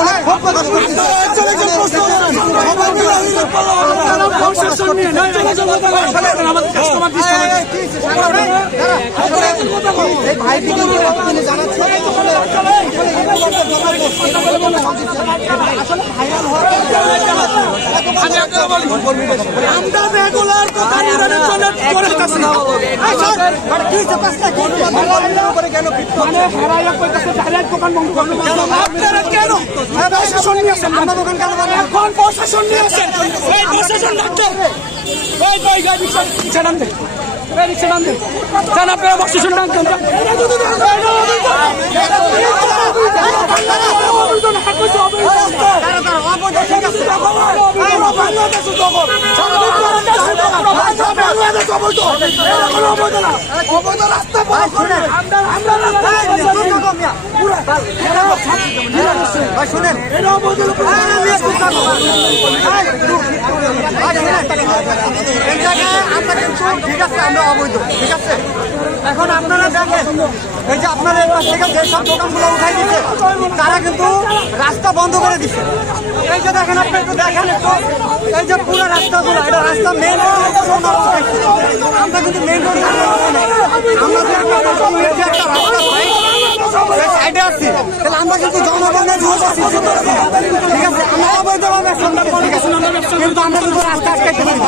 অনেক ক্ষোভ প্রকাশ করতেছে। আপনারা বক্সি শুনলাম ঠিক আছে, আমরা অবৈধ, ঠিক আছে। এখন আপনারা দেখেন এই যে আপনাদের পাশ থেকে যেসব দোকানগুলো উঠাই দিচ্ছে তারা কিন্তু রাস্তা বন্ধ করে দিচ্ছে। এই যে দেখেন, আপনি একটু দেখেন একটু, এই যে পুরো রাস্তাগুলো, এটা রাস্তা মেন রোড, আমরা কিন্তু মেন রোড সাইডে আসছি, তাহলে আমরা কিন্তু জনগণের ঠিক আছে, আমরা অবৈধভাবে ঠিক আছে, কিন্তু আমরা কিন্তু রাস্তা আটকাইতে পারি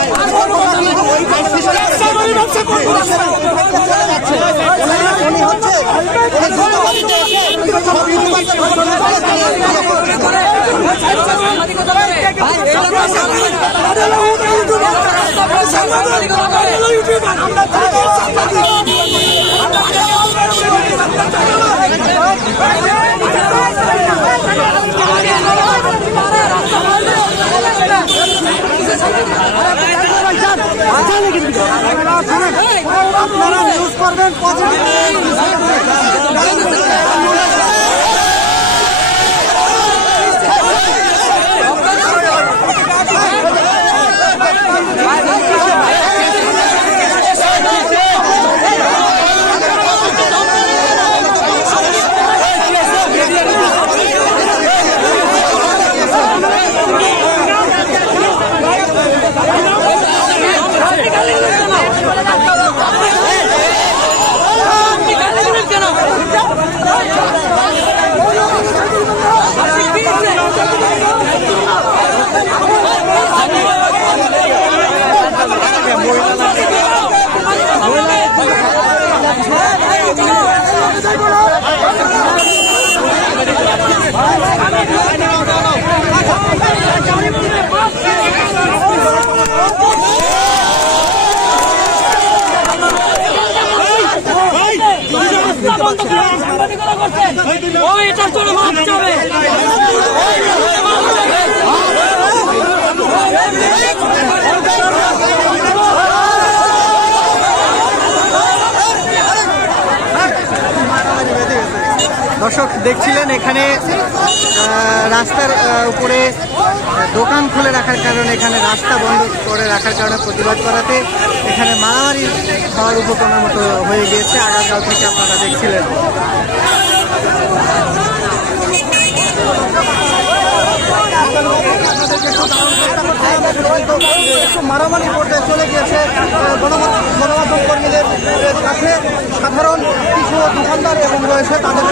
আপনারা নিউজ করবেন দর্শক দেখছিলেন এখানে রাস্তার উপরে দোকান খুলে রাখার কারণে, এখানে রাস্তা বন্ধ করে রাখার কারণে প্রতিবাদ করাতে এখানে মারামারি হওয়ার উপক্রমের মতো হয়ে গিয়েছে। আগারগাঁও থেকে আপনারা দেখছিলেন। মারামারি পর্যায়ে চলে গিয়েছে গণমাধ্যম কর্মীদের কাছে। সাধারণ কিছু দোকানদার এবং রয়েছে তাদের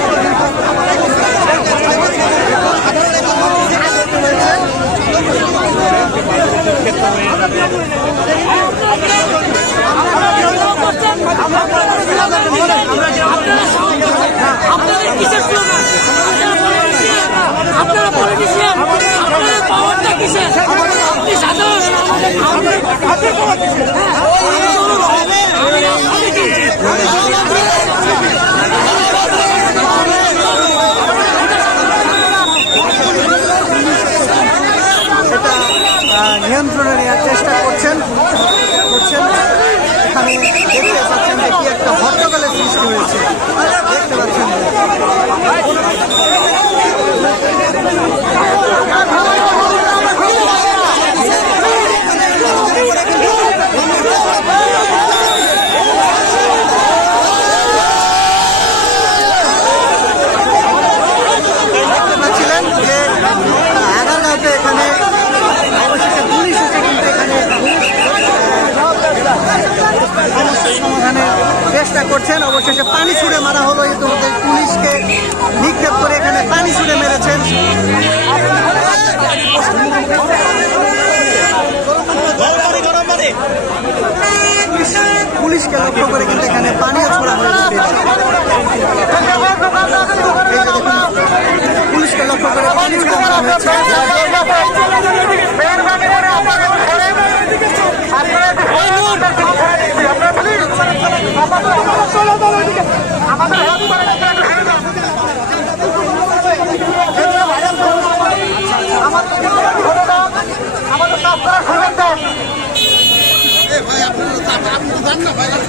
আপনারা পলিটিশিয়ান, আপনাদের পাওয়ারটা কিসের? আপনি সাধারণ নিয়ন্ত্রণে নেওয়ার চেষ্টা করছেন। এখানে দেখতে পাচ্ছেন যে কি একটা হট্টগোলের সৃষ্টি হয়েছে, দেখতে পাচ্ছেন। যে পানি ছুড়ে মারা হলো, ইতিমধ্যে পুলিশকে নিক্ষেপ করে এখানে পানি ছুড়ে মেরেছেন। পুলিশকে লক্ষ্য করে কিন্তু এখানে পানিও ছোড়া হয়েছে। পুলিশকে লক্ষ্য করে পানি ছুড়ে মারা হয়েছে। ভাই আপনি